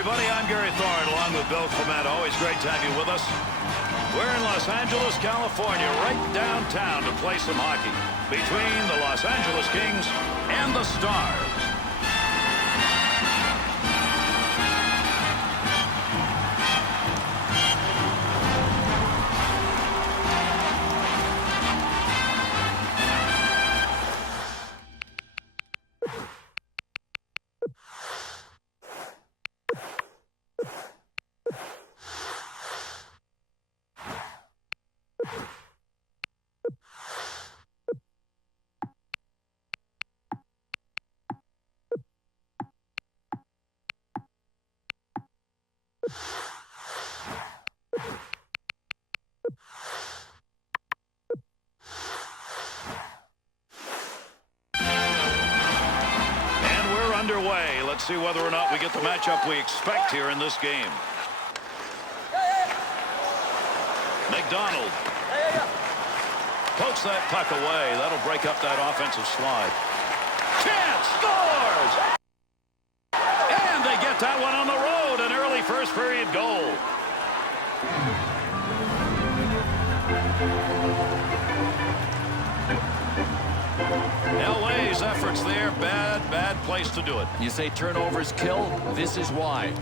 everybody. I'm Gary Thorne along with Bill Clement. Always great to have you with us. We're in Los Angeles, California, right downtown to play some hockey between the Los Angeles Kings and the Stars. Underway. Let's see whether or not we get the matchup we expect here in this game. McDonald pokes that puck away. That'll break up that offensive slide. Chance scores! And they get that one on the road. An early first period goal. LA's efforts there, bad place to do it. You say turnovers kill? This is why.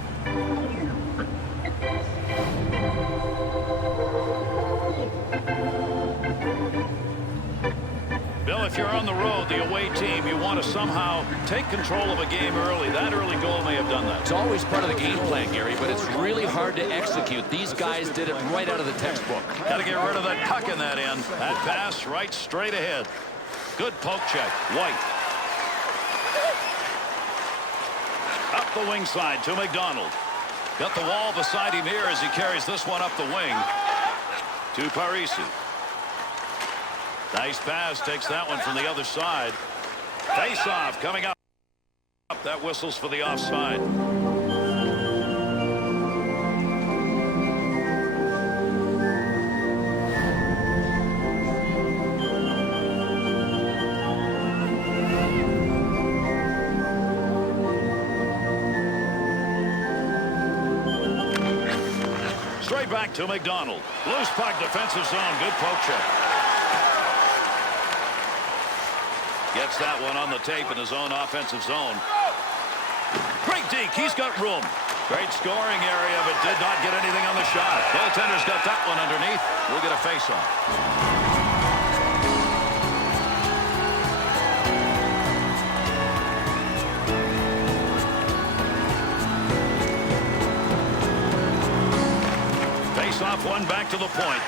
Bill, if you're on the road, the away team, you want to somehow take control of a game early. That early goal may have done that. It's always part of the game plan, Gary, but it's really hard to execute. These guys did it right out of the textbook. Got to get rid of that puck in that end. That pass right straight ahead. Good poke check. White. Up the wing side to McDonald. Got the wall beside him here as he carries this one up the wing to Parisi. Nice pass. Takes that one from the other side. Face-off coming up. That whistles for the offside. Straight back to McDonald. Loose puck, defensive zone. Good poke check. Gets that one on the tape in his own offensive zone. Great deke. He's got room. Great scoring area, but did not get anything on the shot. Goaltender's got that one underneath. We'll get a face-off. Off one back to the point.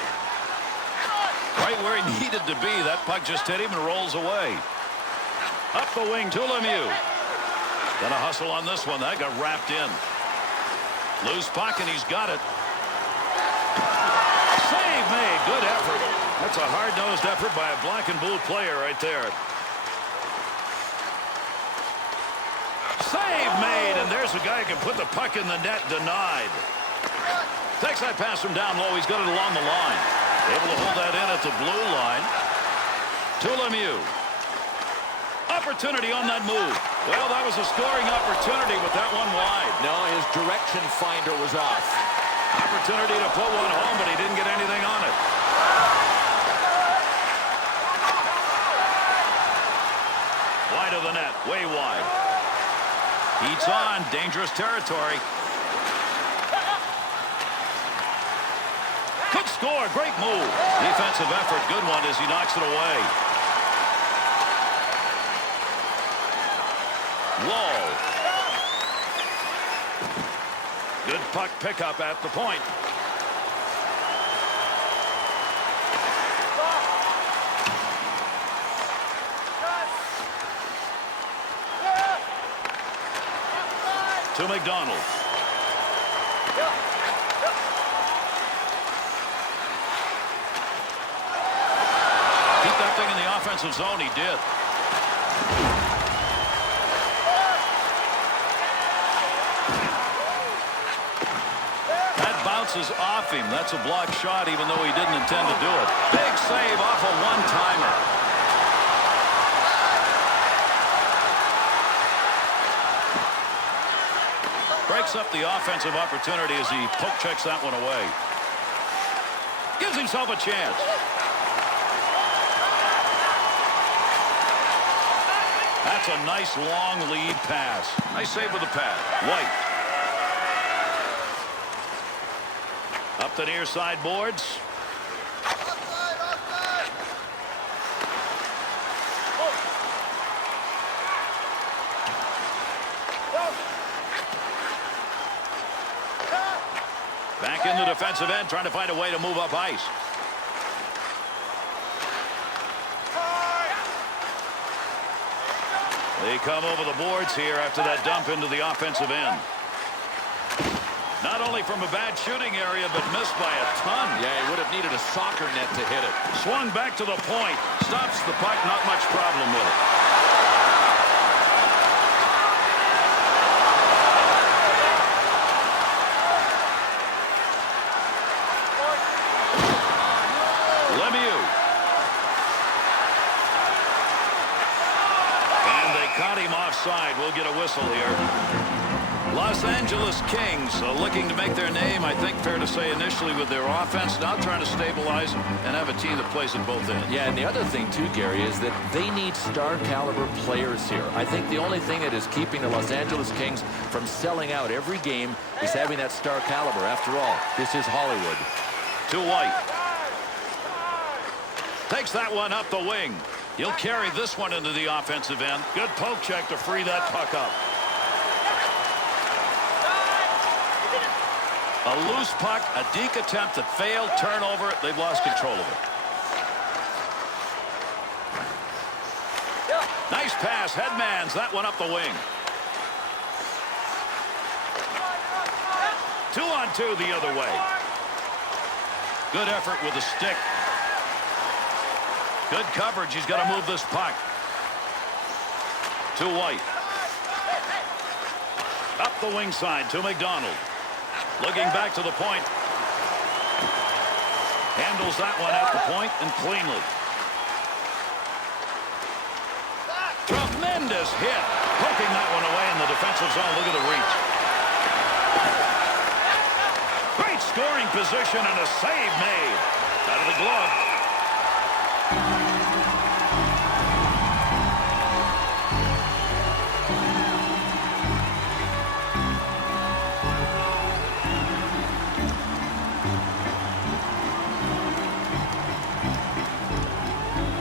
Right where he needed to be. That puck just hit him and rolls away. Up the wing to Lemieux. Gonna hustle on this one. That got wrapped in. Loose puck and he's got it. Save made. Good effort. That's a hard-nosed effort by a black and blue player right there. Save made, and there's a guy who can put the puck in the net. Denied. Takes that pass from down low. He's got it along the line. Able to hold that in at the blue line. To Lemieux. Opportunity on that move. Well, that was a scoring opportunity with that one wide. No, his direction finder was off. Opportunity to put one home, but he didn't get anything on it. Wide of the net. Way wide. Heats on. Dangerous territory. Good score. Great move. Defensive effort. Good one as he knocks it away. Wall. Good puck pickup at the point. To McDonald. Keep that thing in the offensive zone. He did. That bounces off him. That's a blocked shot, even though he didn't intend to do it. Big save off a one-timer. picks up the offensive opportunity as he poke checks that one away. Gives himself a chance. That's a nice long lead pass. Nice save with the pad. White. Up the near side boards. Back in the defensive end, trying to find a way to move up ice. They come over the boards here after that dump into the offensive end. Not only from a bad shooting area, but missed by a ton. Yeah, he would have needed a soccer net to hit it. Swung back to the point. Stops the puck, not much problem with it. Caught him offside. We'll get a whistle here. Los Angeles Kings looking to make their name, I think fair to say, initially with their offense. Now trying to stabilize and have a team that plays at both ends. Yeah, and the other thing, too, Gary, is that they need star-caliber players here. I think the only thing that is keeping the Los Angeles Kings from selling out every game is having that star caliber. After all, this is Hollywood. To White. Takes that one up the wing. He'll carry this one into the offensive end. Good poke check to free that puck up. A loose puck, a deke attempt that failed, turnover. They've lost control of it. Nice pass, headmans that one up the wing. 2-on-2 the other way. Good effort with the stick. Good coverage. He's got to move this puck. To White. Up the wing side to McDonald. Looking back to the point. Handles that one at the point and cleanly. Tremendous hit. Poking that one away in the defensive zone. Look at the reach. Great scoring position and a save made. Out of the glove.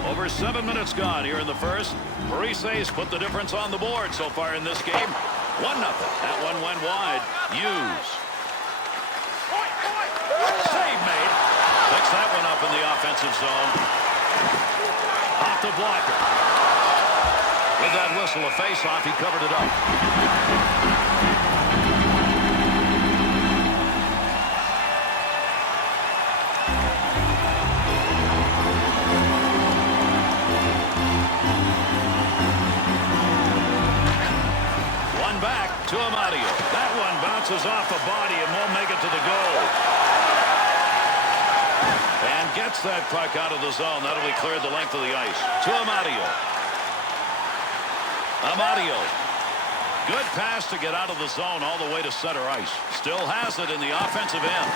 Over 7 minutes gone here in the first. Parise's put the difference on the board so far in this game. 1-0. That one went wide. Hughes. Save made. Picks that one up in the offensive zone. Off the blocker. With that whistle, a face-off, he covered it up. Back to Amadio. That one bounces off the body and won't make it to the goal. And gets that puck out of the zone. That'll be cleared the length of the ice. To Amadio. Amadio. Good pass to get out of the zone all the way to center ice. Still has it in the offensive end.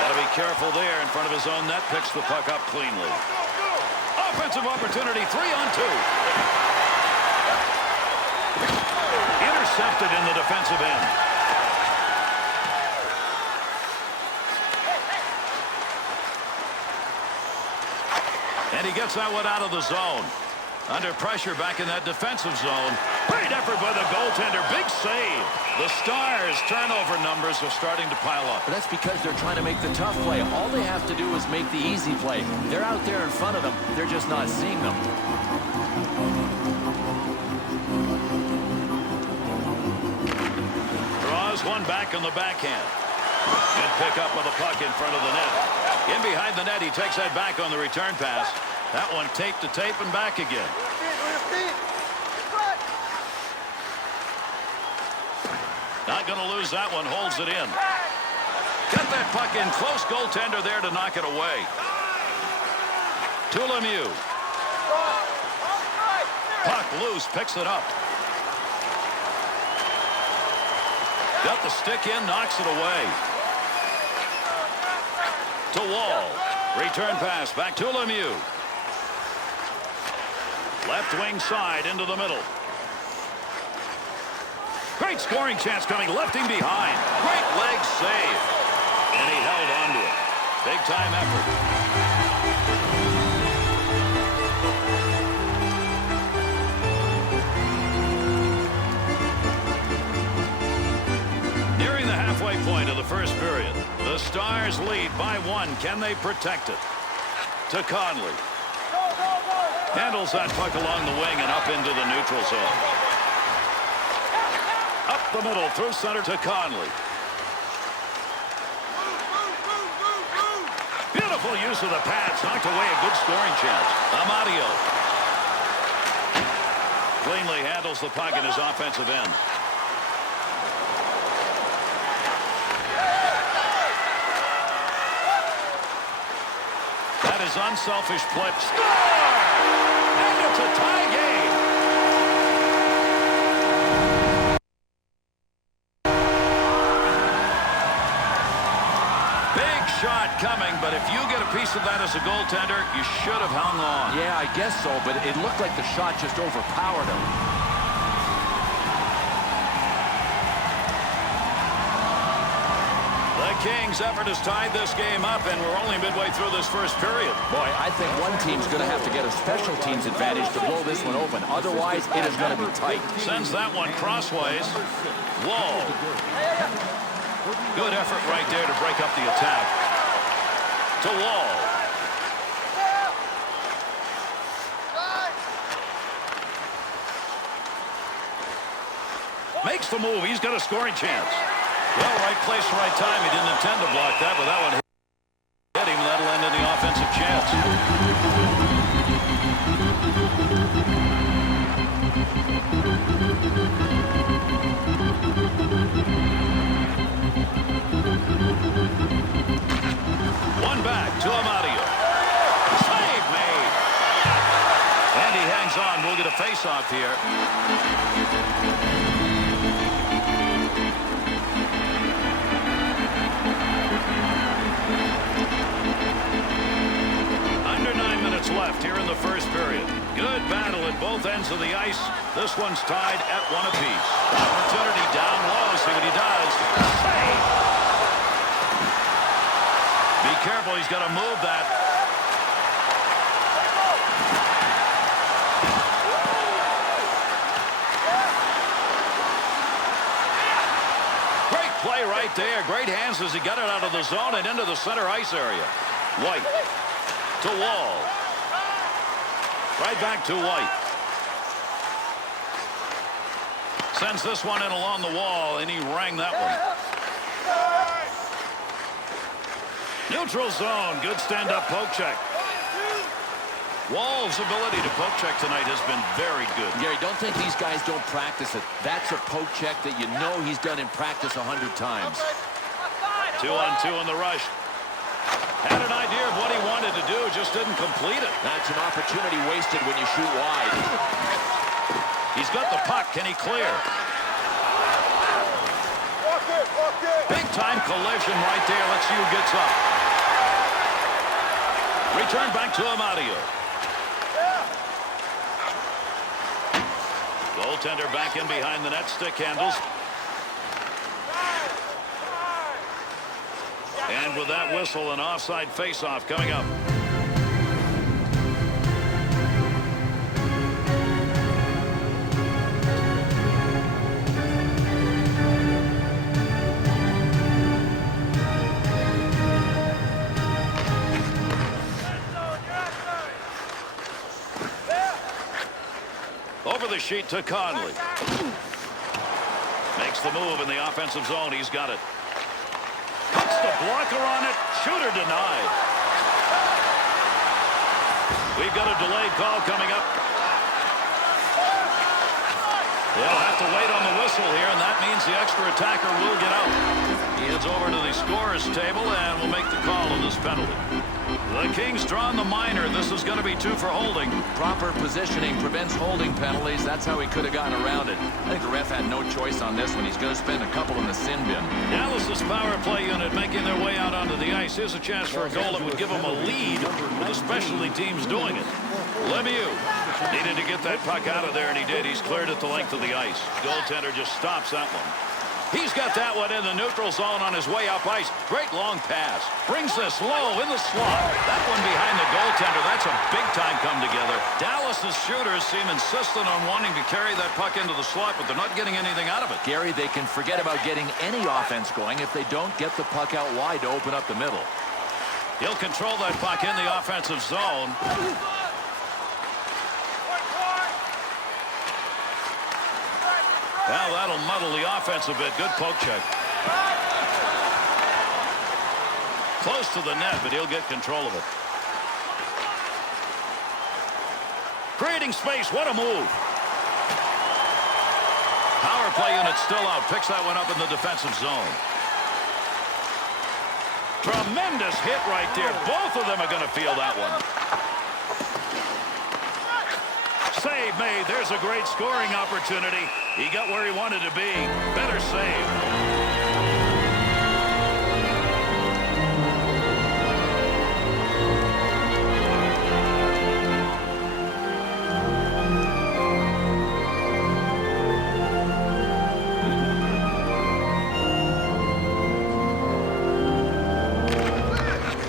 Got to be careful there in front of his own net. Picks the puck up cleanly. Offensive opportunity. 3-on-2. Intercepted in the defensive end. And he gets that one out of the zone. Under pressure back in that defensive zone. Great effort by the goaltender. Big save. The Stars' turnover numbers are starting to pile up. But that's because they're trying to make the tough play. All they have to do is make the easy play. They're out there in front of them. They're just not seeing them. One back on the backhand. Good pick up of the puck in front of the net. In behind the net, he takes that back on the return pass. That one tape to tape and back again. Not going to lose that one. Holds it in. Got that puck in close. Goaltender there to knock it away. To Lemieux. Puck loose. Picks it up. Got the stick in, knocks it away. To Wall. Return pass back to Lemieux. Left wing side into the middle. Great scoring chance coming. Left him behind. Great leg save. And he held on to it. Big time effort. Point of the first period. The Stars lead by 1. Can they protect it? To Conley. Handles that puck along the wing and up into the neutral zone. Up the middle through center to Conley. Beautiful use of the pads. Knocked away a good scoring chance. Amadio cleanly handles the puck in his offensive end. That is unselfish play. Score! And it's a tie game. Big shot coming, but if you get a piece of that as a goaltender, you should have hung on. Yeah, I guess so, but it looked like the shot just overpowered him. Kings' effort has tied this game up, and we're only midway through this first period. Boy, I think one team's going to have to get a special teams advantage to blow this one open. Otherwise, it is going to be tight. Sends that one crossways. Wall. Good effort right there to break up the attack. To Wall. Makes the move. He's got a scoring chance. Well, right place, right time. He didn't intend to block that, but that one hit him. That'll end in the offensive chance. One back to Amadio. Save made. And he hangs on. We'll get a face-off here. Left here in the first period. Good battle at both ends of the ice. This one's tied at 1 apiece. Opportunity down low. See what he does. Save. Be careful. He's got to move that. Great play right there. Great hands as he got it out of the zone and into the center ice area. White to Wall. Right back to White. Sends this one in along the wall, and he rang that one. Neutral zone. Good stand-up poke check. Wall's ability to poke check tonight has been very good. Gary, don't think these guys don't practice it. That's a poke check that you know he's done in practice 100 times. 2-on-2 in the rush. Had an idea of what he wanted to do, just didn't complete it. That's an opportunity wasted when you shoot wide. He's got the puck. Can he clear? Big-time collision right there. Let's see who gets up. Return back to Amadio. Goaltender back in behind the net. Stick handles. And with that whistle, an offside face-off coming up. Over the sheet to Conley. Makes the move in the offensive zone. He's got it. Puts the blocker on it. Shooter denied. We've got a delayed call coming up. They'll have to wait on the whistle here, and that means the extra attacker will get out. He heads over to the scorer's table and will make the call on this penalty. The Kings drawn the minor. This is going to be 2 for holding. Proper positioning prevents holding penalties. That's how he could have gotten around it. I think the ref had no choice on this one. He's going to spend a couple in the sin bin. Dallas's power play unit making their way out onto the ice. Here's a chance for a goal that would give them a lead with the specialty teams doing it. Lemieux needed to get that puck out of there, and he did. He's cleared it the length of the ice. Goaltender just stops that one. He's got that one in the neutral zone on his way up ice. Great long pass. Brings this low in the slot. That one behind the goaltender. That's a big-time come together. Dallas's shooters seem insistent on wanting to carry that puck into the slot, but they're not getting anything out of it. Gary, they can forget about getting any offense going if they don't get the puck out wide to open up the middle. He'll control that puck in the offensive zone. Well, that'll muddle the offense a bit. Good poke check. Close to the net, but he'll get control of it. Creating space. What a move. Power play unit still out. Picks that one up in the defensive zone. Tremendous hit right there. Both of them are going to feel that one. Save made. There's a great scoring opportunity. He got where he wanted to be. Better save.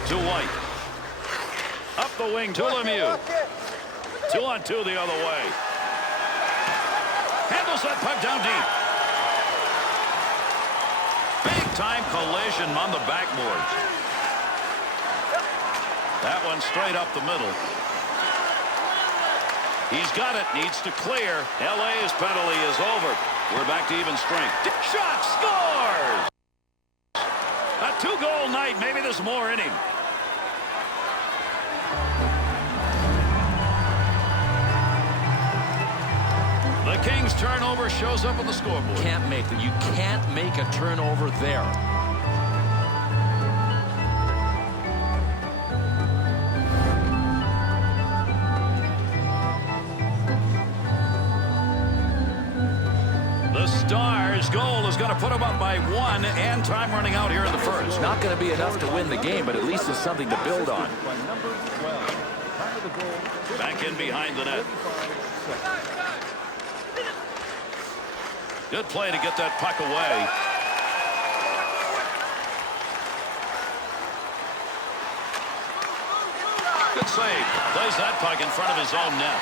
To White. Up the wing to Lemieux. 2-on-2 the other way. Handles that puck down deep. Big-time collision on the backboards. That one straight up the middle. He's got it. Needs to clear. LA's penalty is over. We're back to even strength. Shot scores! A 2-goal night. Maybe there's more in him. The Kings turnover shows up on the scoreboard. You can't make a turnover there. The Stars' goal is going to put them up by 1, and time running out here in the first. Not going to be enough to win the game, but at least it's something to build on. Back in behind the net. Good play to get that puck away. Good save. Plays that puck in front of his own net.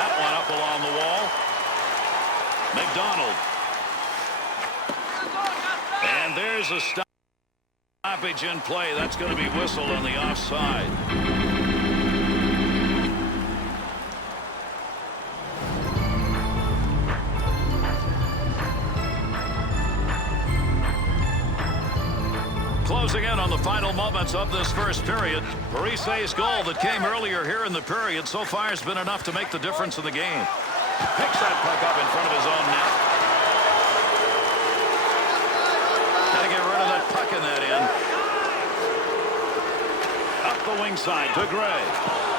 That one up along the wall. McDonald. And there's a stoppage in play. That's going to be whistled on the offside. Closing in on the final moments of this first period. Parise's goal that came earlier here in the period so far has been enough to make the difference in the game. Picks that puck up in front of his own net. Got to get rid of that puck in that end. Up the wing side to Gray.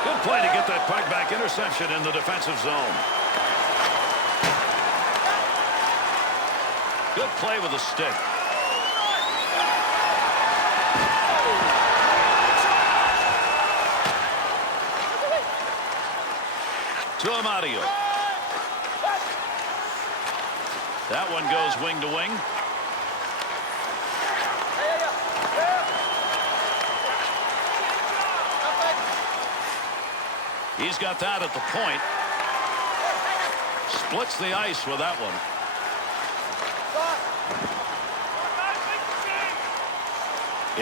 Good play to get that puck back. Interception in the defensive zone. Good play with the stick. To Amadio. That one goes wing to wing. He's got that at the point. Splits the ice with that one.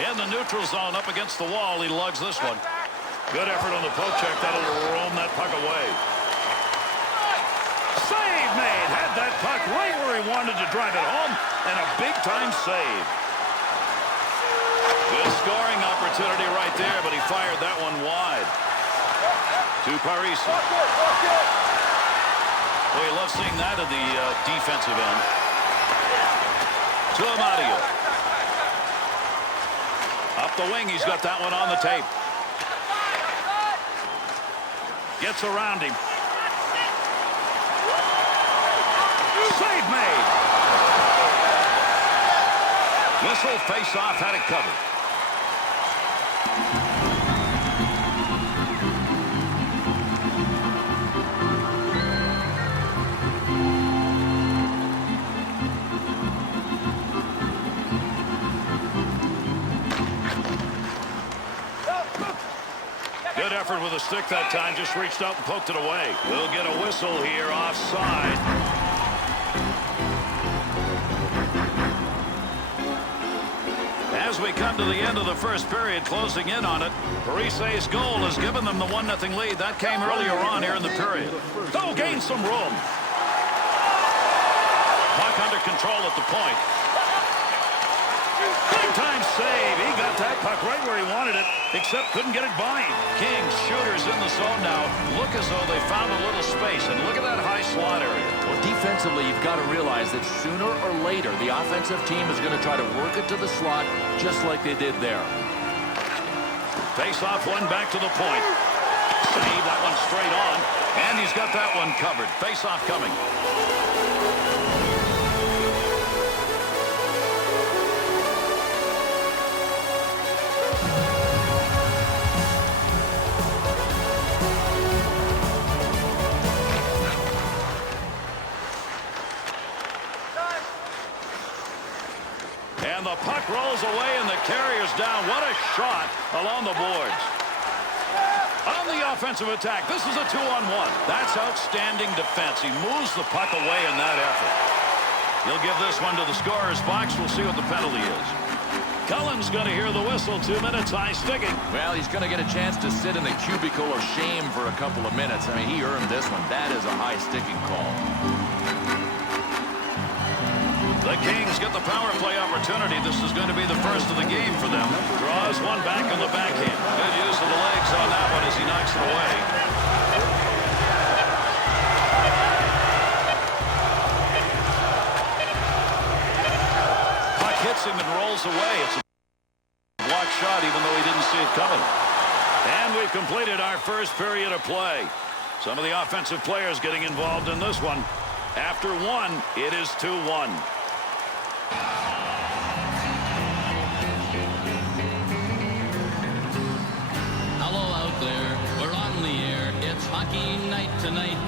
In the neutral zone up against the wall. He lugs this one. Good effort on the poke check. That'll roam that puck away. Save made. Had that puck right where he wanted to drive it home, and a big-time save. Good scoring opportunity right there, but he fired that one wide. To Parise. Well, you love seeing that at the defensive end. To Amadio. the wing. He's got that one on the tape. Gets around him. Save made. Whistle, face off, had it covered. Good effort with a stick that time. Just reached out and poked it away. We'll get a whistle here offside. As we come to the end of the first period, closing in on it, Parise's goal has given them the 1-0 lead. That came earlier on here in the period. They'll gain some room. Puck under control at the point. Big time save. He got that puck right where he wanted it, except couldn't get it by him. Kings shooters in the zone now. Look as though they found a little space, and look at that high slot area. Well, defensively, you've got to realize that sooner or later, the offensive team is going to try to work it to the slot, just like they did there. Face off one back to the point. Save that one straight on, and he's got that one covered. Face off coming. And the puck rolls away, and the carrier's down. What a shot along the boards. On the offensive attack, this is a 2-on-1. That's outstanding defense. He moves the puck away in that effort. He'll give this one to the scorer's box. We'll see what the penalty is. Cullen's going to hear the whistle. 2 minutes, high sticking. Well, he's going to get a chance to sit in the cubicle of shame for a couple of minutes. I mean, he earned this one. That is a high sticking call. The Kings get the power play opportunity. This is going to be the first of the game for them. Draws one back on the backhand. Good use of the legs on that one as he knocks it away. Puck hits him and rolls away. It's a block shot even though he didn't see it coming. And we've completed our first period of play. Some of the offensive players getting involved in this one. After one, it is 2-1. Hello out there, we're on the air. It's hockey night tonight.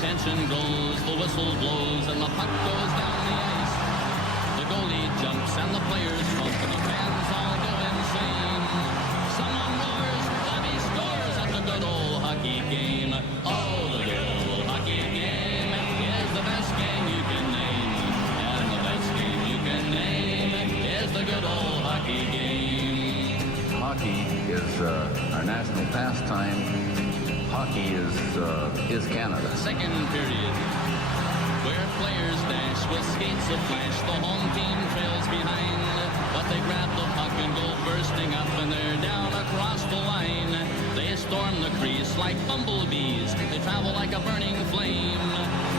Tension grows, the whistle blows, and the puck goes down the ice. The goalie jumps and the players jump, and the fans all go insane. Someone roars, Bobby scores at the good old hockey game. Oh, the good old hockey game is the best game you can name. And the best game you can name is the good old hockey game. Hockey is our national pastime. Hockey is Canada. Second period, where players dash with skates of flash, the home team trails behind, but they grab the puck and go bursting up, and they're down across the line. They storm the crease like bumblebees. They travel like a burning flame.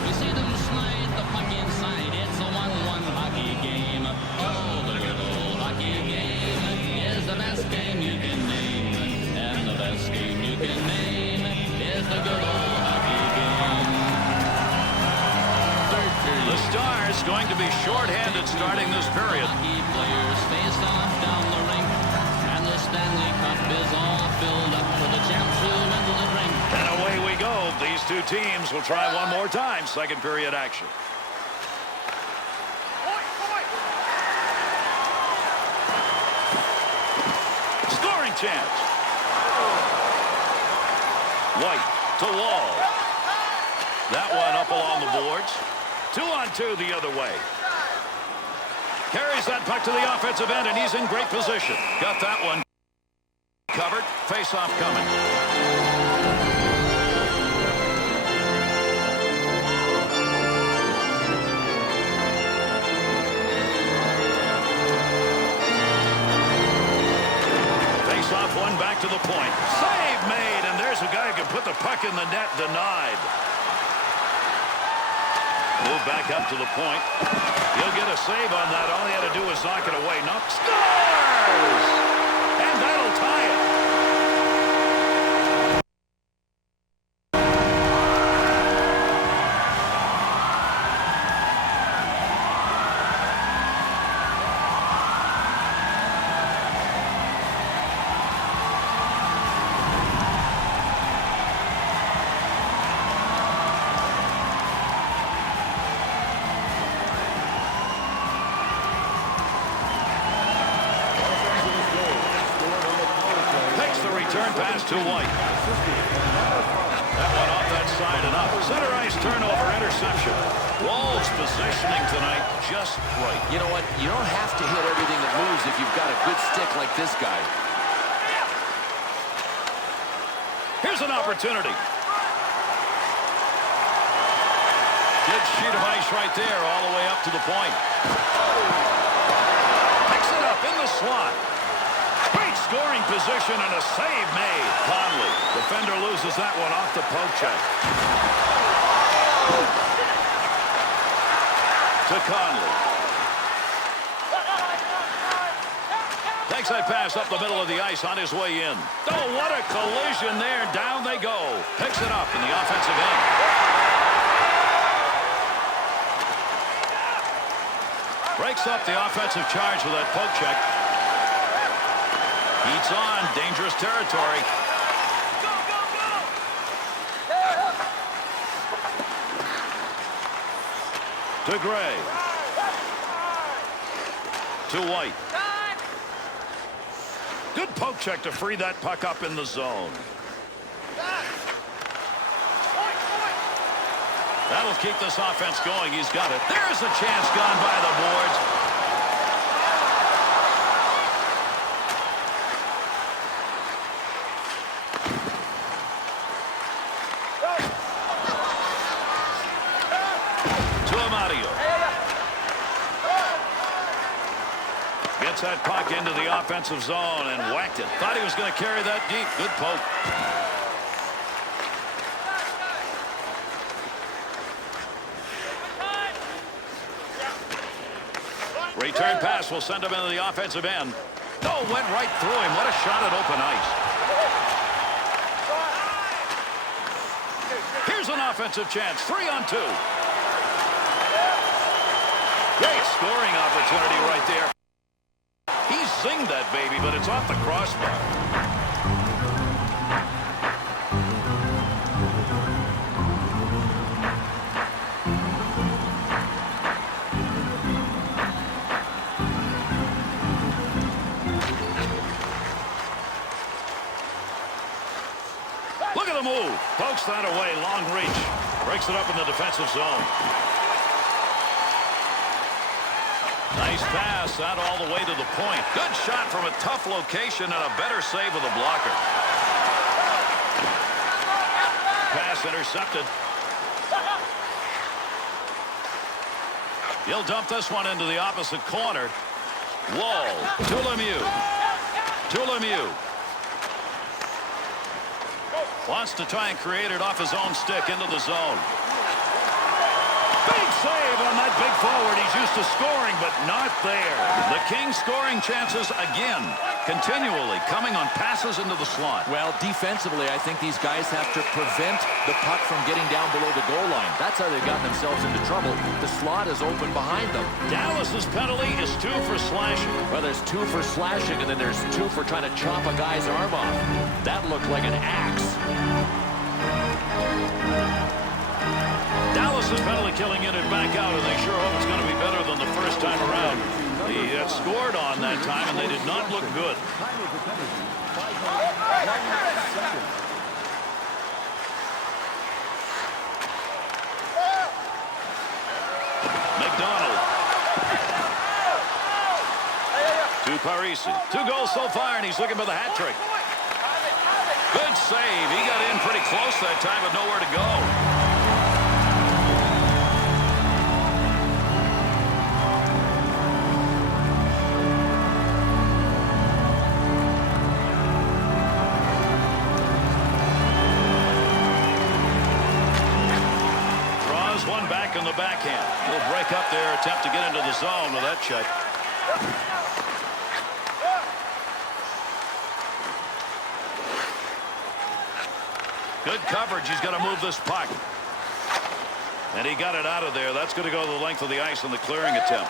We see them slide the puck inside. It's a 1-1 hockey game. Oh, the good old hockey game is the best game you can name, and the best game you can name is the good old hockey game. Third period. The Stars going to be shorthanded starting this period. Hockey players face off down the rink, and the Stanley Cup is all filled up for the champs who win the drink. And away we go. These two teams will try one more time. Second period action. Scoring chance. White to Wall. That one up along the boards. 2-on-2 the other way. Carries that puck to the offensive end, and he's in great position. Got that one covered. Face-off coming. Face-off one back to the point. Save made, and there's a guy who can put the puck in the net. Denied. Move back up to the point. He'll get a save on that. All he had to do was knock it away. Scores! tie it. Return pass to White. That one off that side and up. Center ice turnover, interception. Wolves positioning tonight just right. You know what? You don't have to hit everything that moves if you've got a good stick like this guy. Here's an opportunity. Good sheet of ice right there, all the way up to the point. Picks it up in the slot. Great scoring position and a save made. Conley. Defender loses that one off the poke check. To Conley. Takes that pass up the middle of the ice on his way in. Oh, what a collision there. Down they go. Picks it up in the offensive end. Breaks up the offensive charge with that poke check. Heats on. Dangerous territory. Go, go, go! To Gray. To White. Good poke check to free that puck up in the zone. That'll keep this offense going. He's got it. There's a chance gone by the boards. Gets that puck into the offensive zone and whacked it. Thought he was going to carry that deep. Good poke. Return pass will send him into the offensive end. Oh, went right through him. What a shot at open ice. Here's an offensive chance. 3-on-2. Great scoring opportunity right there. He zinged that baby, but it's off the crossbar. Look at the move. Pokes that away. Long reach. Breaks it up in the defensive zone. Nice pass. That all the way to the point. Good shot from a tough location and a better save of the blocker. Pass intercepted. He'll dump this one into the opposite corner. Wall. To Lemieux. To Lemieux. Wants to try and create it off his own stick into the zone. Big save on that big forward. He's used to scoring, but not there. The Kings scoring chances again, continually coming on passes into the slot. Well, defensively, I think these guys have to prevent the puck from getting down below the goal line. That's how they've gotten themselves into trouble. The slot is open behind them. Dallas's penalty is 2 for slashing. Well, there's 2 for slashing, and then there's 2 for trying to chop a guy's arm off. That looked like an axe. Dallas's penalty killing unit back out, and they sure hope it's going to be better than the first time around. He had scored on that time, and they did not look good. McDonald. To Parisi. 2 goals so far, and he's looking for the hat trick. Good save. He got in pretty close that time, but nowhere to go. One back in the backhand. He'll break up their attempt to get into the zone with that check. Good coverage. He's going to move this puck. And he got it out of there. That's going to go the length of the ice in the clearing attempt.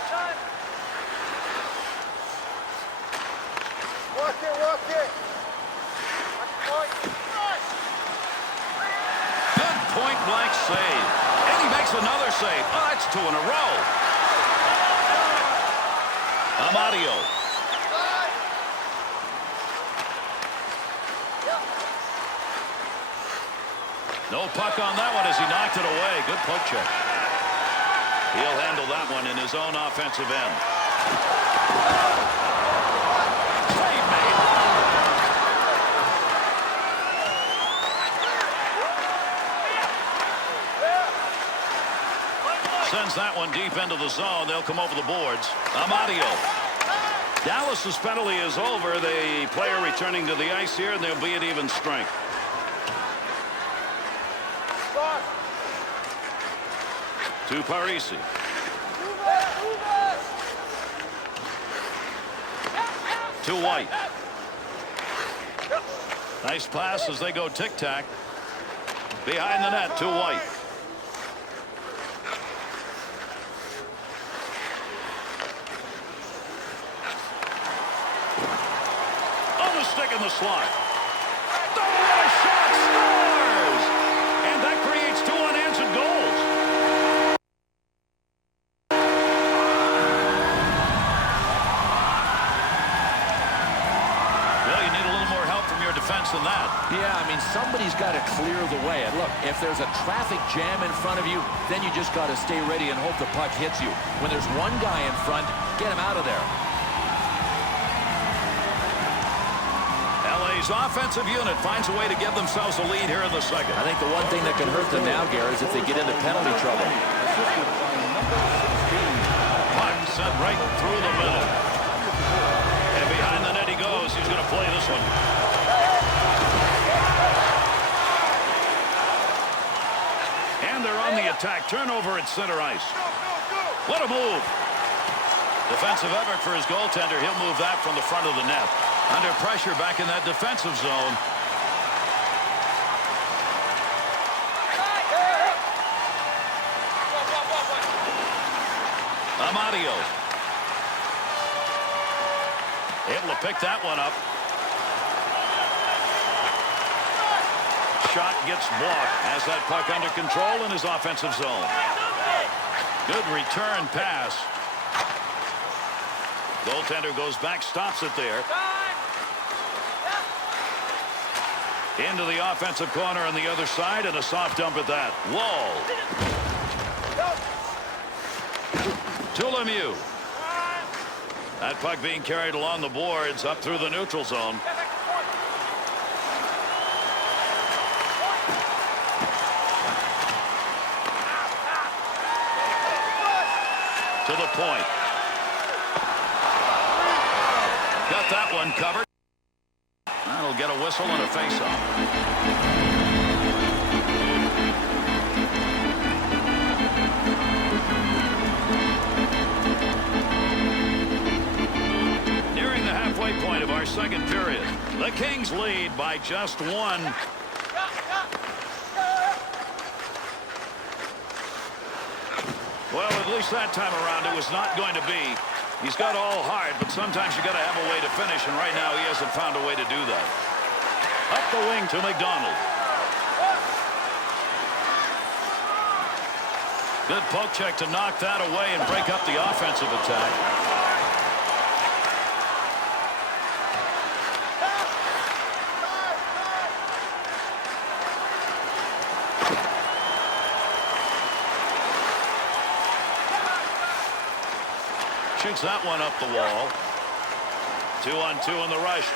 Good point-blank save. And he makes another save. Oh, that's 2 in a row. Amadio. No puck on that one as he knocked it away. Good poke check. He'll handle that one in his own offensive end. Save made. Sends that one deep into the zone. They'll come over the boards. Amadio. Dallas's penalty is over. The player returning to the ice here, and they'll be at even strength. To Parisi. To White. Nice pass as they go tic-tac. Behind the net to White. On the stick in the slot. Oh, what a shot! Scores! And that creates 2 unanswered goals. Than that. Yeah, I mean, somebody's got to clear the way. And look, if there's a traffic jam in front of you, then you just got to stay ready and hope the puck hits you. When there's one guy in front, get him out of there. LA's offensive unit finds a way to give themselves a lead here in the second. I think the one thing that can hurt them now, Gary, is if they get into penalty trouble. Puck sent right through the middle. And behind the net he goes. He's going to play this one. The attack. Turnover at center ice. What a move. Defensive effort for his goaltender. He'll move that from the front of the net. Under pressure back in that defensive zone. Amadio. Able to pick that one up. Shot gets blocked. Has that puck under control in his offensive zone. Good return pass. Goaltender goes back, stops it there. Into the offensive corner on the other side, and a soft dump at that. Wall. To Lemieux. That puck being carried along the boards up through the neutral zone. To the point. Got that one covered. That'll get a whistle and a face-off. Nearing the halfway point of our second period. The Kings lead by just 1. Well, at least that time around it was not going to be. He's got all hard, but sometimes you got to have a way to finish, and right now he hasn't found a way to do that. Up the wing to McDonald. Good poke check to knock that away and break up the offensive attack. Shoots that one up the wall. 2-on-2 in the rush.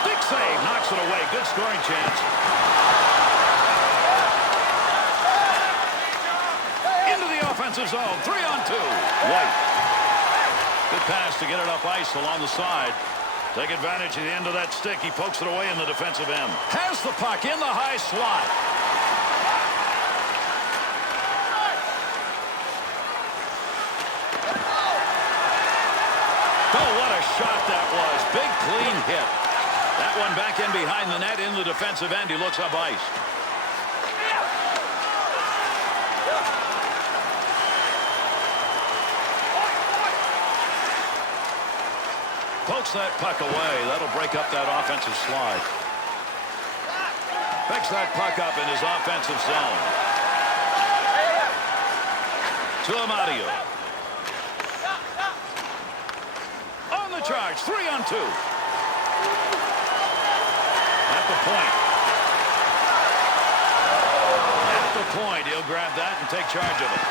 Stick save. Knocks it away. Good scoring chance. Into the offensive zone. 3-on-2. White. Good pass to get it up ice along the side. Take advantage of the end of that stick. He pokes it away in the defensive end. Has the puck in the high slot. Oh, what a shot that was. Big, clean hit. That one back in behind the net in the defensive end. He looks up ice. Pokes that puck away. That'll break up that offensive slide. Picks that puck up in his offensive zone. To Amadio. On the charge. 3-on-2. At the point. At the point. He'll grab that and take charge of it.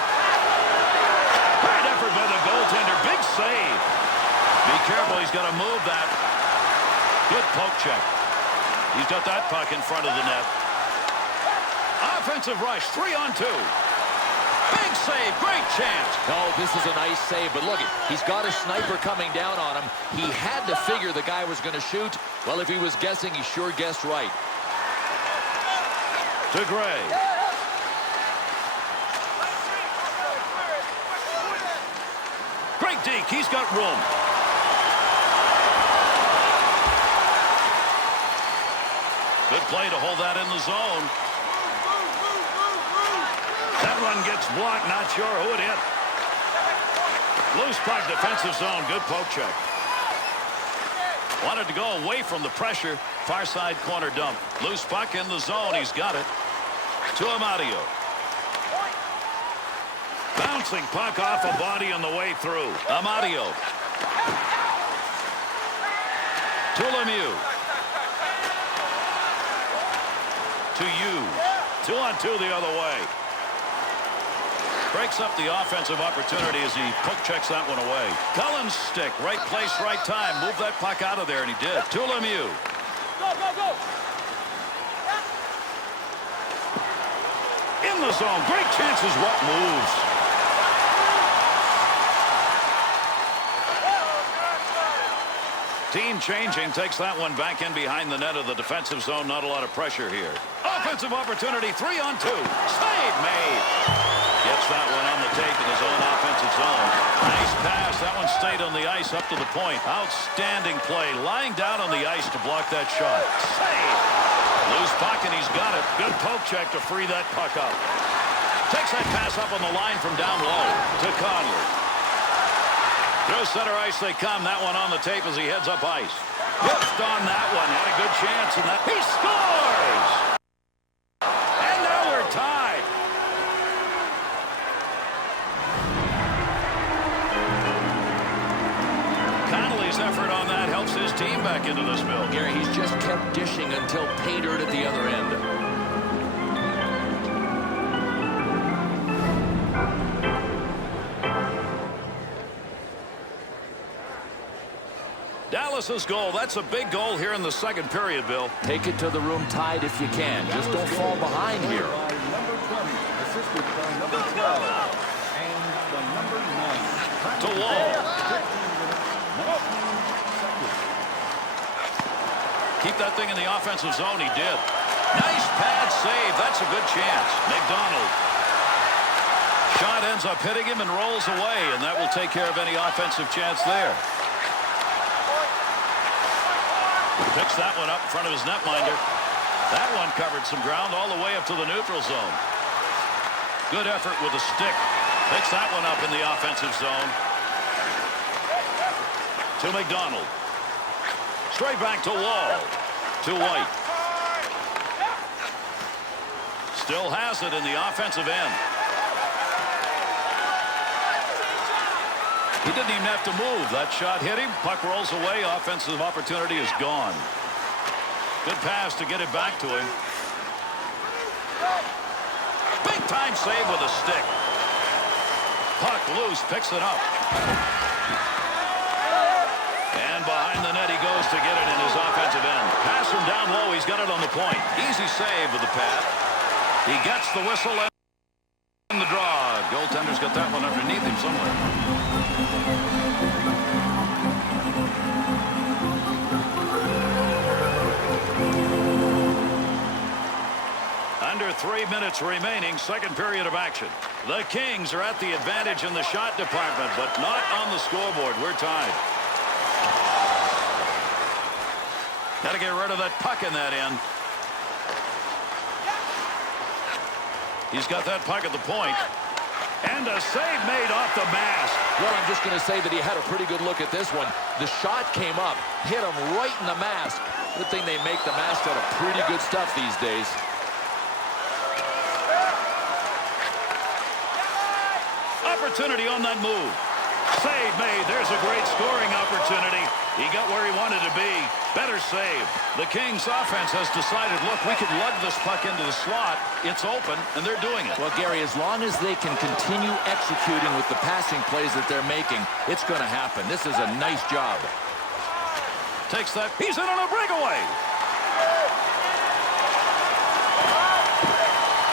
Great effort by the goaltender. Big save. Be careful. He's got to move that. Good poke check. He's got that puck in front of the net. Offensive rush. 3-on-2. Big save. Great chance. No, this is a nice save, but look, he's got a sniper coming down on him. He had to figure the guy was going to shoot. Well, if he was guessing, he sure guessed right. To Gray. Great deke. He's got room. Good play to hold that in the zone. That one gets blocked. Not sure who it hit. Loose puck, defensive zone. Good poke check. Wanted to go away from the pressure. Far side corner dump. Loose puck in the zone. He's got it. To Amadio. Bouncing puck off a body on the way through. Amadio. To Lemieux. To Hughes. 2-on-2 the other way. Breaks up the offensive opportunity as he poke checks that one away. Cullen's stick. Right place, right time. Move that puck out of there, and he did. To Lemieux. Go! In the zone. Great chances. What moves? Team changing. Takes that one back in behind the net of the defensive zone. Not a lot of pressure here. Offensive opportunity. 3-on-2. Save made. Gets that one on the tape in his own offensive zone. Nice pass. That one stayed on the ice up to the point. Outstanding play. Lying down on the ice to block that shot. Save. Loose puck, and he's got it. Good poke check to free that puck up. Takes that pass up on the line from down low to Conley. Through center ice they come. That one on the tape as he heads up ice. Whipped on that one. Had a good chance, and that he scores! And now we're tied. Connolly's effort on that helps his team back into this bill. Gary, he's just kept dishing until pay dirt at the other end. Dallas's goal. That's a big goal here in the second period, Bill. Take it to the room tied if you can. Just don't fall behind here. Number 20, assisted by number 12, and the number 9. To Wall. 19 seconds. Keep that thing in the offensive zone. He did. Nice pad save. That's a good chance. McDonald. Shot ends up hitting him and rolls away, and that will take care of any offensive chance there. Picks that one up in front of his netminder. That one covered some ground all the way up to the neutral zone. Good effort with a stick. Picks that one up in the offensive zone. To McDonald. Straight back to Wall. To White. Still has it in the offensive end. He didn't even have to move. That shot hit him. Puck rolls away. Offensive opportunity is gone. Good pass to get it back to him. Big time save with a stick. Puck loose. Picks it up. And behind the net he goes to get it in his offensive end. Pass from down low. He's got it on the point. Easy save with the pad. He gets the whistle and the draw. Goaltender's got that one underneath him somewhere. Under 3 minutes remaining, second period of action. The Kings are at the advantage in the shot department, but not on the scoreboard. We're tied. Got to get rid of that puck in that end. He's got that puck at the point. And a save made off the mask. Well, I'm just going to say that he had a pretty good look at this one. The shot came up, hit him right in the mask. Good thing they make the mask out of pretty good stuff these days. Opportunity on that move. Save made. There's a great scoring opportunity. He got where he wanted to be. Better save. The Kings offense has decided, look, we could lug this puck into the slot. It's open, and they're doing it. Well, Gary, as long as they can continue executing with the passing plays that they're making, it's going to happen. This is a nice job. Takes that. He's in on a breakaway.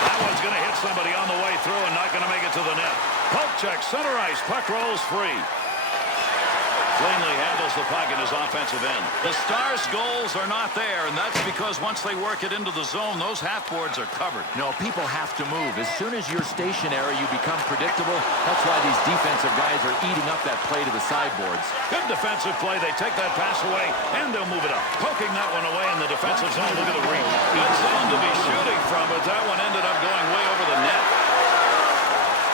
That one's going to hit somebody on the way through and not going to make it to the net. Poke check, center ice, puck rolls free. Cleanly handles the puck in his offensive end. The Stars' goals are not there, and that's because once they work it into the zone, those half-boards are covered. No, people have to move. As soon as you're stationary, you become predictable. That's why these defensive guys are eating up that play to the sideboards. Good defensive play. They take that pass away, and they'll move it up. Poking that one away in the defensive zone. Look at the reach. Good zone to be shooting from, but that one ended up going way over the net.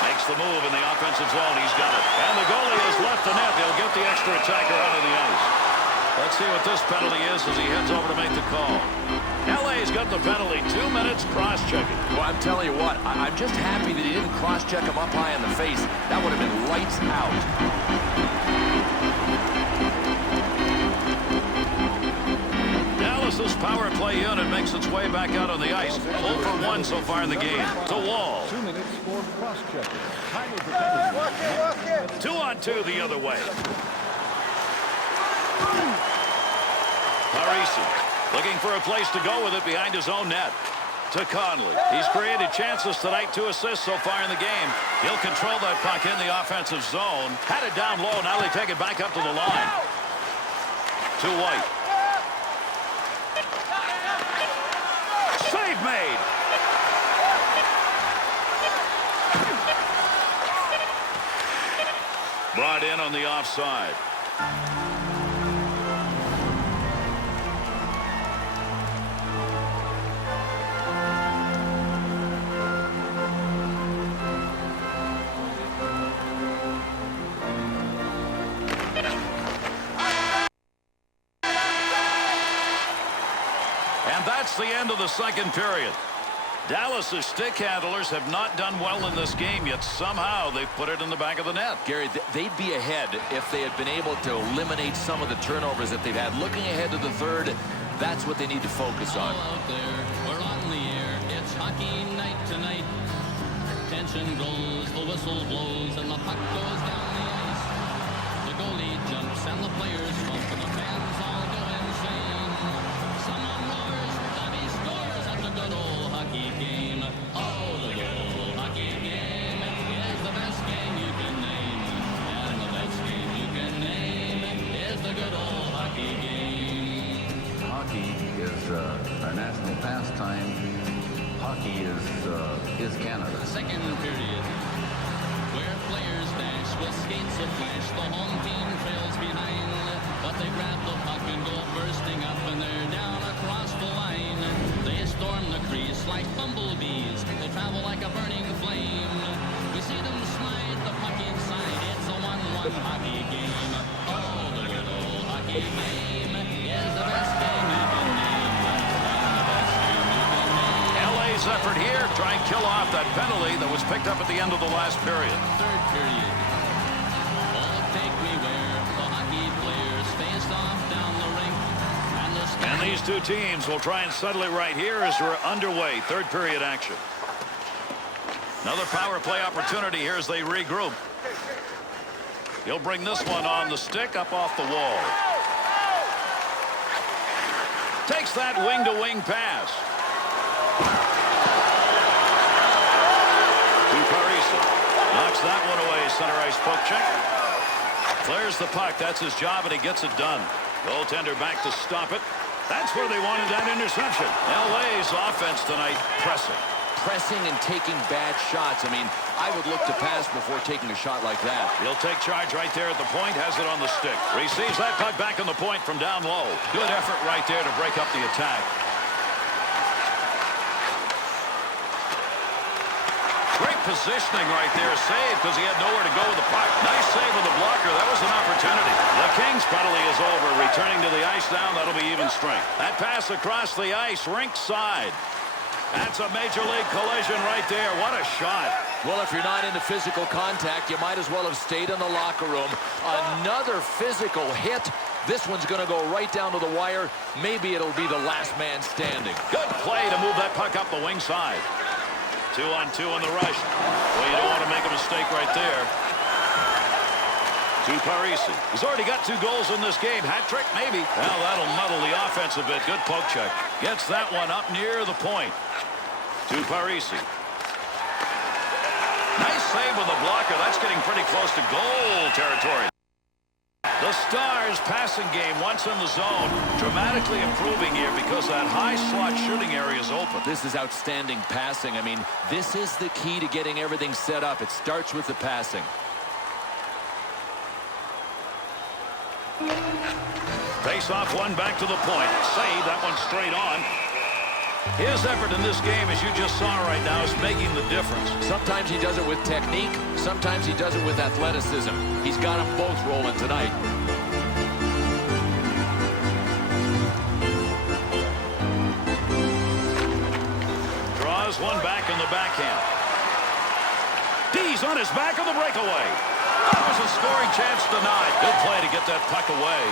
Makes the move in the offensive zone. He's got it. And the goalie has left the net. They'll get the extra attacker out of the ice. Let's see what this penalty is as he heads over to make the call. LA's got the penalty. 2 minutes cross-checking. Well, I'm telling you what, I'm just happy that he didn't cross-check him up high in the face. That would have been lights out. Dallas's power play unit makes its way back out on the ice. 0 for 1 so far in the game. To Wall. 2 minutes for cross-checking. Time of the penalty. 2 on 2 the other way. Parisi looking for a place to go with it behind his own net. To Conley. He's created chances tonight, 2 assists so far in the game. He'll control that puck in the offensive zone. Had it down low. Now they take it back up to the line. To White. Save made. Brought in on the offside. And that's the end of the second period. Dallas's stick handlers have not done well in this game, yet somehow they've put it in the back of the net. Gary, they'd be ahead if they had been able to eliminate some of the turnovers that they've had. Looking ahead to the third, that's what they need to focus on. All out there, we're on the air. It's hockey night tonight. Tension grows, the whistle blows, and the puck goes down the ice. The goalie jumps and the players jump, and the fans all go insane. Someone roars, Bobby scores. That's a good old hockey game. Oh, the good old hockey game is the best game you can name. And the best game you can name is the good old hockey game. Hockey is our national pastime. Hockey is Canada. Second period, where players dash with skates of flash, the home team trails behind, but they grab the puck and go bursting up, and they're down across the line. They storm the crease like bumblebees. They travel like a burning flame. We see them slide the puck inside. It's a 1-1 hockey game. Oh, the good old hockey game is the best game you can name. And the best game you can name. LA's effort here, try and kill off that penalty that was picked up at the end of the last period. Third period. All take me where the hockey players face off down the rink. And these two teams will try and settle it right here as we're underway. Third period action. Another power play opportunity here as they regroup. He'll bring this one on the stick up off the wall. Takes that wing-to-wing pass. To Parisi. Knocks that one away. Center ice poke check. Clears the puck. That's his job, and he gets it done. Goaltender back to stop it. That's where they wanted that interception. LA's offense tonight pressing. pressing and taking bad shots. I mean, I would look to pass before taking a shot like that. He'll take charge right there at the point, has it on the stick. Receives that puck back on the point from down low. Good effort right there to break up the attack. Great positioning right there. Save because he had nowhere to go with the puck. Nice save with the blocker. That was an opportunity. The Kings penalty is over. Returning to the ice now. That'll be even strength. That pass across the ice, rink side. That's a major league collision right there. What a shot. Well, if you're not into physical contact, you might as well have stayed in the locker room. Another physical hit. This one's going to go right down to the wire. Maybe it'll be the last man standing. Good play to move that puck up the wing side. 2-on-2 on the rush. Well, you don't want to make a mistake right there. To Parisi. He's already got 2 goals in this game. Hat trick, maybe. Well, that'll muddle the offense a bit. Good poke check. Gets that one up near the point. To Parisi. Nice save with the blocker. That's getting pretty close to goal territory. The Stars' passing game once in the zone, dramatically improving here because that high slot shooting area is open. This is outstanding passing. I mean, this is the key to getting everything set up. It starts with the passing. Face off one back to the point. Save that one straight on. His effort in this game, as you just saw right now, is making the difference. Sometimes he does it with technique. Sometimes he does it with athleticism. He's got them both rolling tonight. Draws one back in the backhand. D's on his back on the breakaway. That was a scoring chance denied. Good play to get that puck away.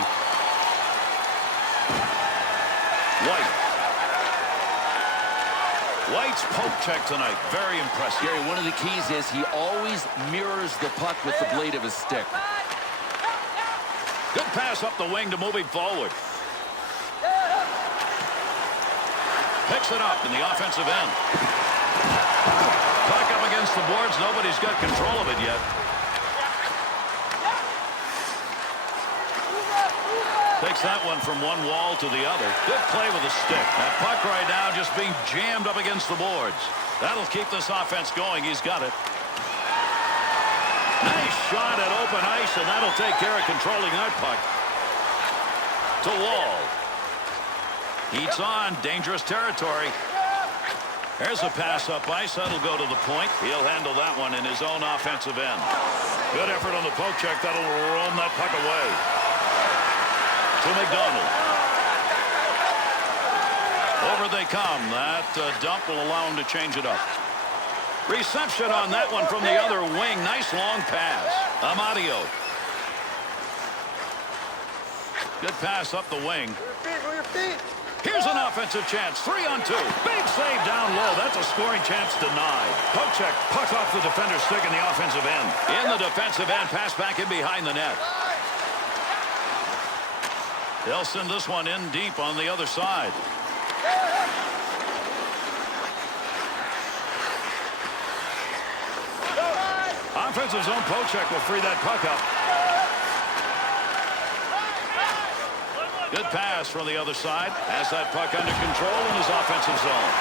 White's poke check tonight. Very impressive. Gary, one of the keys is he always mirrors the puck with the blade of his stick. Good pass up the wing to move him forward. Picks it up in the offensive end. Puck up against the boards. Nobody's got control of it yet. Takes that one from one wall to the other. Good play with the stick. That puck right now just being jammed up against the boards. That'll keep this offense going. He's got it. Nice shot at open ice, and that'll take care of controlling that puck. To Wall. Heats on. Dangerous territory. There's a pass up ice. That'll go to the point. He'll handle that one in his own offensive end. Good effort on the poke check. That'll roam that puck away. To McDonald. Over they come. That dump will allow him to change it up. Reception on that one from the other wing. Nice long pass. Amadio. Good pass up the wing. Here's an offensive chance. 3-on-2. Big save down low. That's a scoring chance denied. Poke check. Puck off the defender's stick in the offensive end. In the defensive end. Pass back in behind the net. They'll send this one in deep on the other side. Offensive zone poke check will free that puck up. Good pass from the other side. Has that puck under control in his offensive zone.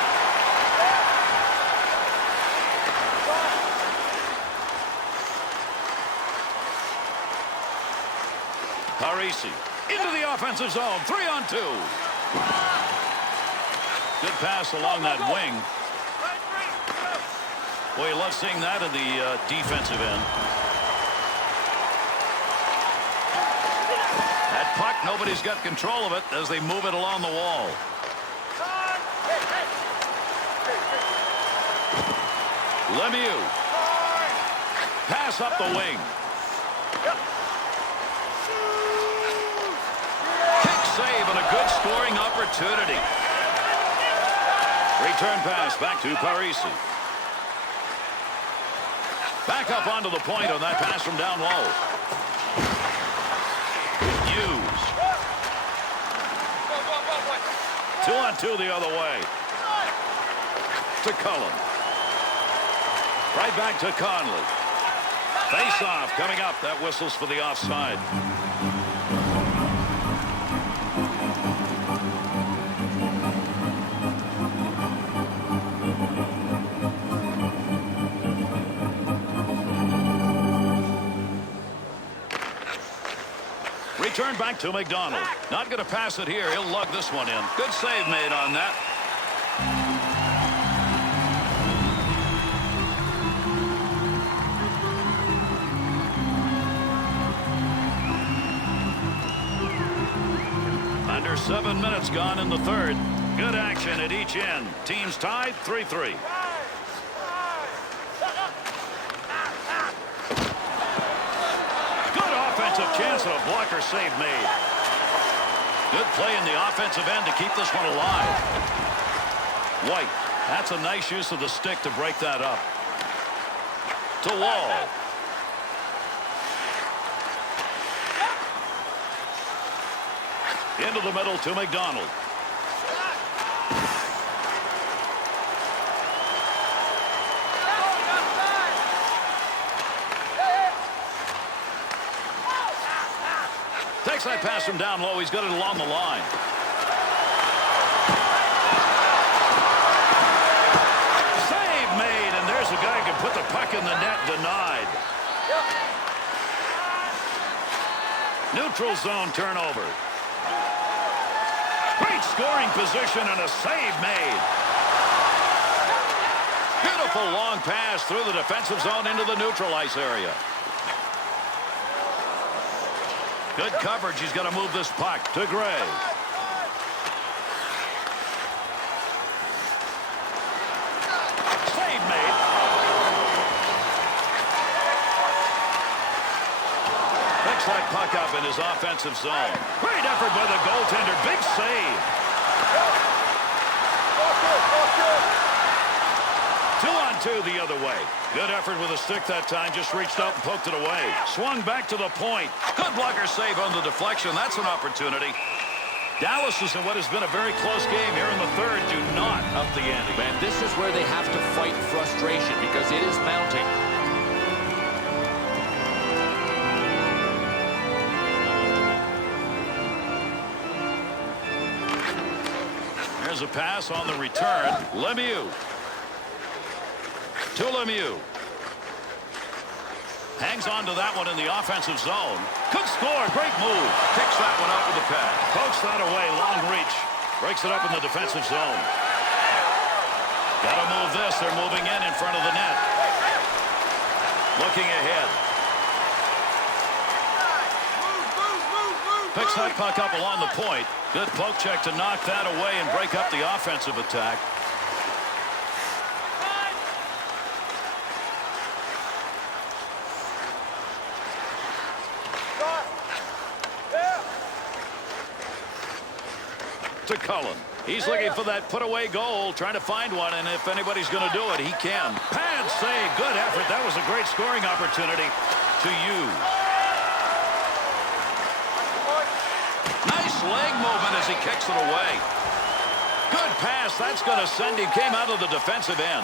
Parisi. Into the offensive zone. 3-on-2. Good pass along that wing. Boy, you love seeing that in the defensive end. That puck, nobody's got control of it as they move it along the wall. Lemieux. Pass up the wing. Save and a good scoring opportunity. Return pass back to Parisi. Back up onto the point on that pass from down low. Hughes. 2-on-2 the other way. To Cullen. Right back to Conley. Face off coming up. That whistles for the offside. Return back to McDonald. Not going to pass it here. He'll lug this one in. Good save made on that. Under 7 minutes gone in the third. Good action at each end. Teams tied 3-3. Good offensive chance and a blocker save made. Good play in the offensive end to keep this one alive. White. That's a nice use of the stick to break that up. To Wall. Into the middle to McDonald. Takes that pass from down low. He's got it along the line. Save made, and there's a guy who can put the puck in the net. Denied. Neutral zone turnover. Great scoring position and a save made. Beautiful long pass through the defensive zone into the neutral ice area. Good coverage. He's got to move this puck to Gray. Save made. Picks that puck up in his offensive zone. Great effort by the goaltender. Big save. 2-on-2 the other way. Good effort with a stick that time. Just reached out and poked it away. Swung back to the point. Good blocker save on the deflection. That's an opportunity. Dallas is in what has been a very close game here in the third. Do not up the ante. And this is where they have to fight frustration because it is mounting. There's a pass on the return. Lemieux. To Lemieux. Hangs on to that one in the offensive zone. Could score. Great move. Kicks that one out with the pad. Pokes that away. Long reach. Breaks it up in the defensive zone. Got to move this. They're moving in front of the net. Looking ahead. Picks that puck up along the point. Good poke check to knock that away and break up the offensive attack. To Cullen. He's looking for that put-away goal, trying to find one, and if anybody's going to do it, he can. Pad save. Good effort. That was a great scoring opportunity to use. Nice leg movement as he kicks it away. Good pass. That's going to send him. Came out of the defensive end.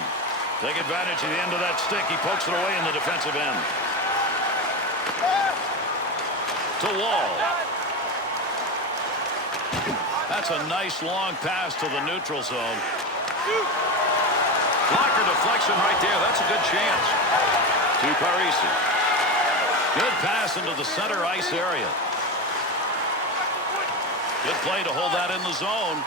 Take advantage of the end of that stick. He pokes it away in the defensive end. To Wall. That's a nice long pass to the neutral zone. Blocker deflection right there. That's a good chance. To Parisi. Good pass into the center ice area. Good play to hold that in the zone.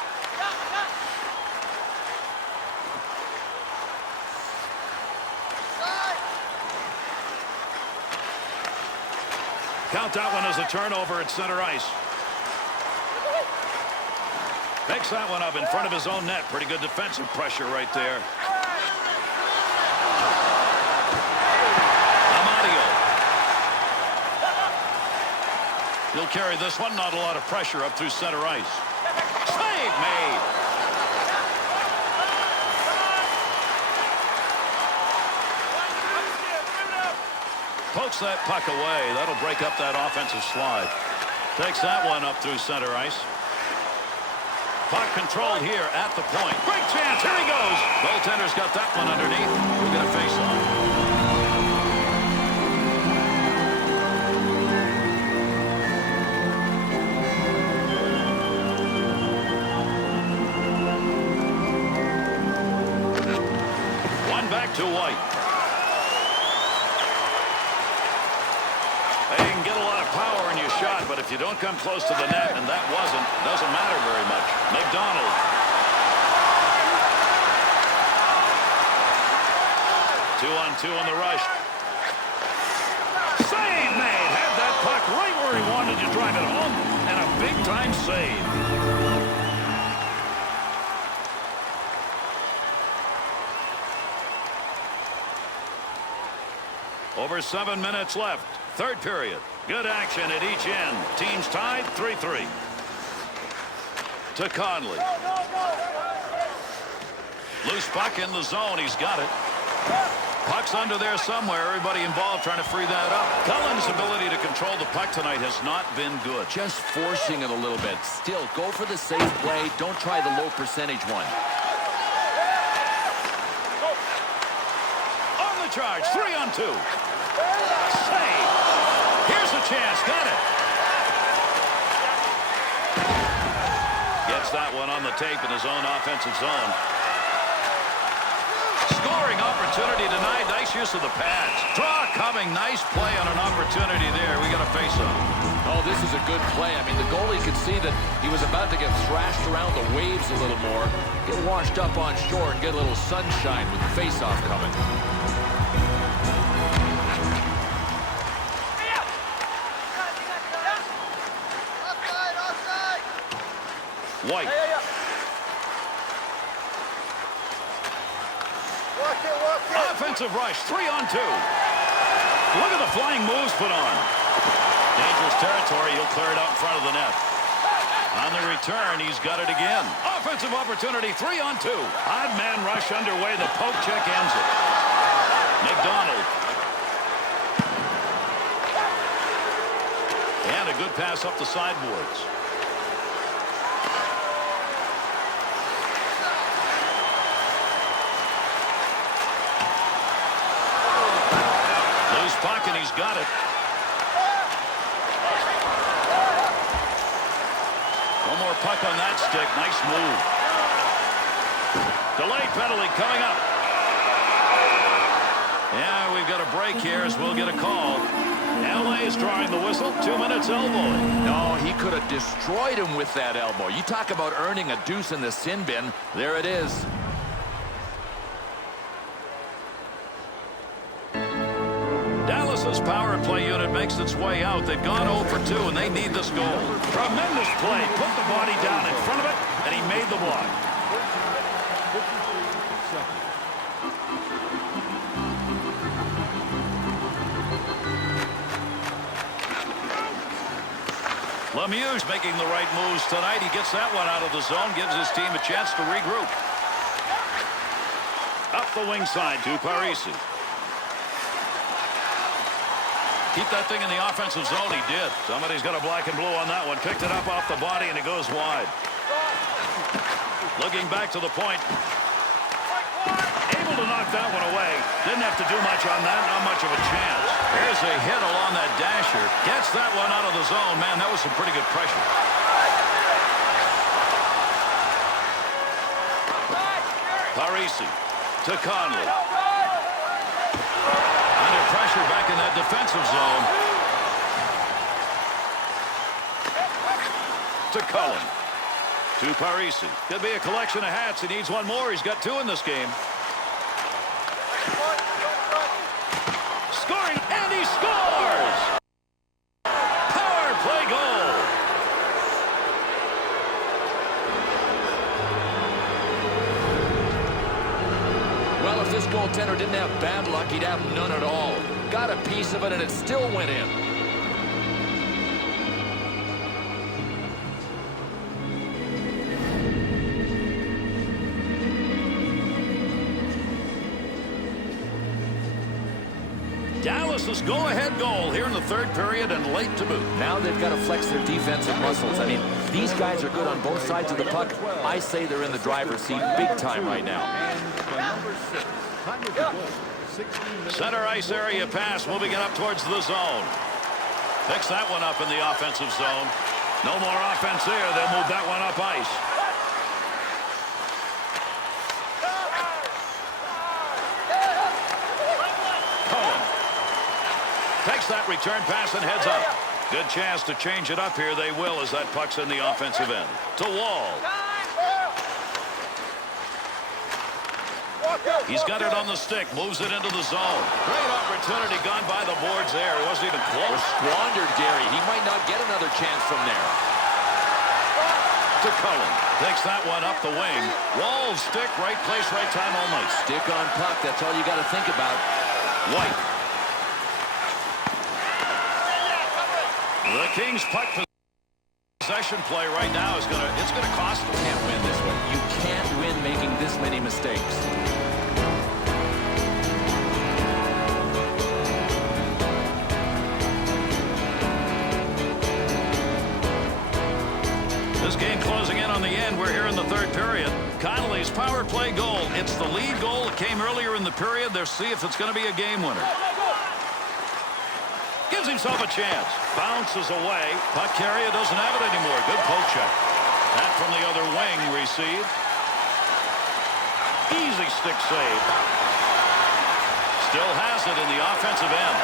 Count that one as a turnover at center ice. Picks that one up in front of his own net. Pretty good defensive pressure right there. Amadio. He'll carry this one. Not a lot of pressure up through center ice. Save made. Pokes that puck away. That'll break up that offensive slide. Takes that one up through center ice. Puck controlled here at the point. Great chance. Here he goes. Goaltender's got that one underneath. We'll get a face-off. To White. They can get a lot of power in your shot, but if you don't come close to the net, and that doesn't matter very much. McDonald. 2-on-2 on the rush. Save made. Had that puck right where he wanted to drive it home, and a big-time save. Over 7 minutes left. Third period. Good action at each end. Teams tied 3-3. To Conley. Loose puck in the zone. He's got it. Puck's under there somewhere. Everybody involved trying to free that up. Cullen's ability to control the puck tonight has not been good. Just forcing it a little bit. Still, go for the safe play. Don't try the low percentage one. On the charge. 3-on-2. Save. Here's a chance. Got it. Gets that one on the tape in his own offensive zone. Scoring opportunity tonight. Nice use of the pads. Draw coming. Nice play on an opportunity there. We got a face-off. Oh, this is a good play. I mean, the goalie could see that he was about to get thrashed around the waves a little more, get washed up on shore, and get a little sunshine with the face-off coming. White. Offensive rush. 3-on-2. Look at the flying moves put on. Dangerous territory. He'll clear it out in front of the net. On the return, he's got it again. Offensive opportunity. 3-on-2. Odd man rush underway. The poke check ends it. McDonald. And a good pass up the sideboards. Puck, and he's got it. One more puck on that stick. Nice move. Delayed penalty coming up. Yeah, we've got a break here as we'll get a call. LA is drawing the whistle. 2 minutes elbowing. No, he could have destroyed him with that elbow. You talk about earning a deuce in the sin bin. There it is. Dallas's power play unit makes its way out. They've gone 0 for 2, and they need this goal. Tremendous play. Put the body down in front of it, and he made the block. Lemieux's making the right moves tonight. He gets that one out of the zone, gives his team a chance to regroup. Up the wing side to Parisi. Keep that thing in the offensive zone. He did. Somebody's got a black and blue on that one. Picked it up off the body, and it goes wide. Looking back to the point. Able to knock that one away. Didn't have to do much on that. Not much of a chance. Here's a hit along that dasher. Gets that one out of the zone. Man, that was some pretty good pressure. Parisi to Conley. Under pressure back in that defensive zone. To Cullen. To Parisi. Could be a collection of hats. He needs one more. He's got 2 in this game. Scoring, and he scores! Power play goal. Well, if this goaltender didn't have bad luck, he'd have none at all. Got a piece of it, and it still went in. Dallas's go-ahead goal here in the third period and late to boot. Now they've got to flex their defensive muscles. I mean, these guys are good on both sides of the puck. I say they're in the driver's seat big time right now. Center ice area pass moving it up towards the zone. Picks that one up in the offensive zone. No more offense there. They'll move that one up ice. Cullen takes that return pass and heads up. Good chance to change it up here. They will, as that puck's in the offensive end. To Wall. He's got it on the stick. Moves it into the zone. Great opportunity gone by the boards there. It wasn't even close. Or squandered, Gary. He might not get another chance from there. To Cullen. Takes that one up the wing. Wall stick. Right place, right time all night. Stick on puck. That's all you got to think about. White. The Kings puck possession play right now is it's gonna cost them. Can't win this one. You can't win making this many mistakes. This game closing in on the end. We're here in the third period. Connolly's power play goal. It's the lead goal that came earlier in the period. They'll see if it's going to be a game winner. Gives himself a chance. Bounces away. Puck carrier doesn't have it anymore. Good poke check. That from the other wing received. Easy stick save. Still has it in the offensive end.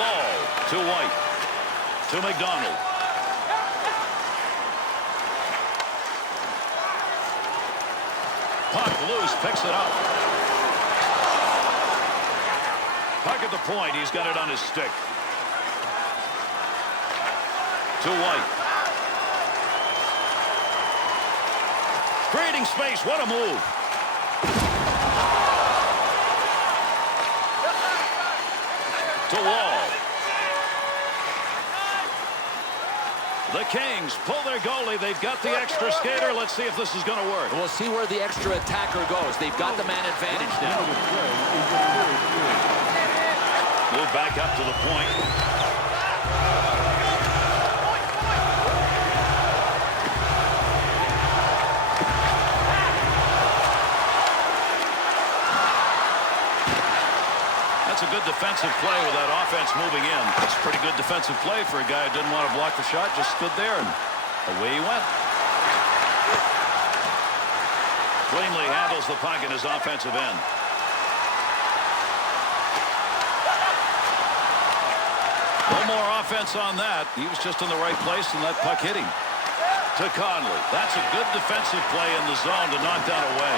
Wall to White. To McDonald. Puck loose. Picks it up. Puck at the point. He's got it on his stick. To White. Creating space. What a move. To Wall. The Kings pull their goalie. They've got the extra skater. Let's see if this is going to work. We'll see where the extra attacker goes. They've got the man advantage now. Move back up to the point. That's a good defensive play with that offense moving in. That's a pretty good defensive play for a guy who didn't want to block the shot. Just stood there and away he went. Cleanly handles the puck in his offensive end. No more offense on that. He was just in the right place and that puck hit him. To Conley. That's a good defensive play in the zone to knock that away.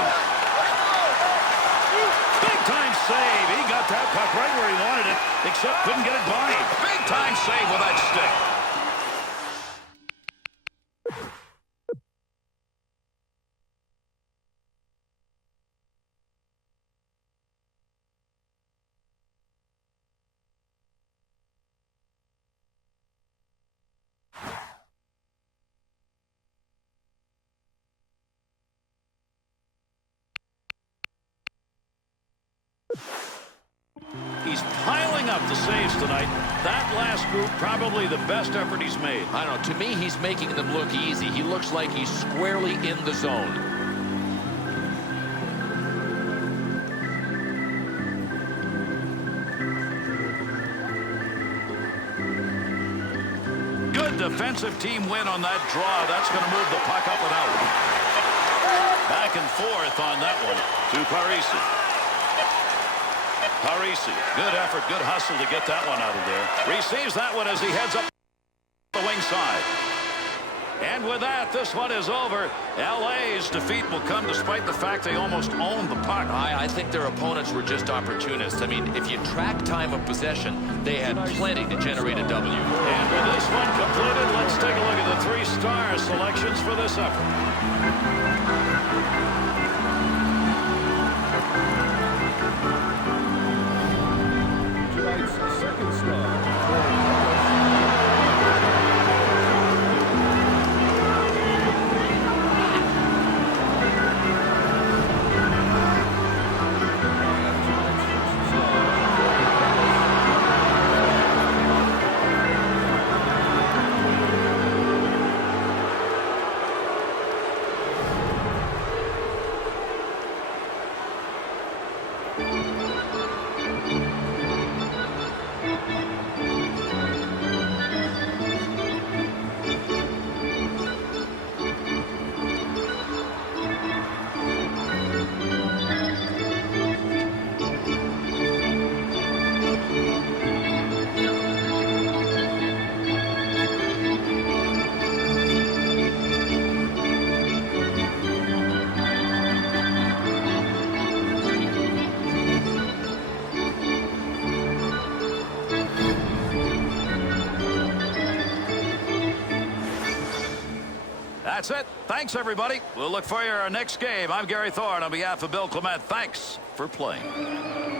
Big time save. He got that puck right where he wanted it, except couldn't get it by him. Big time save with that stick. He's piling up the saves tonight. That last group, probably the best effort he's made. I don't know. To me, he's making them look easy. He looks like he's squarely in the zone. Good defensive team win on that draw. That's going to move the puck up and out. Back and forth on that one to Parisi. Parisi, good effort, good hustle to get that one out of there. Receives that one as he heads up the wing side. And with that, this one is over. LA's defeat will come despite the fact they almost owned the puck. I think their opponents were just opportunists. I mean, if you track time of possession, they had plenty to generate a W. And with this one completed, let's take a look at the three-star selections for this effort. Second star. That's it. Thanks, everybody. We'll look for you our next game. I'm Gary Thorne on behalf of Bill Clement. Thanks for playing.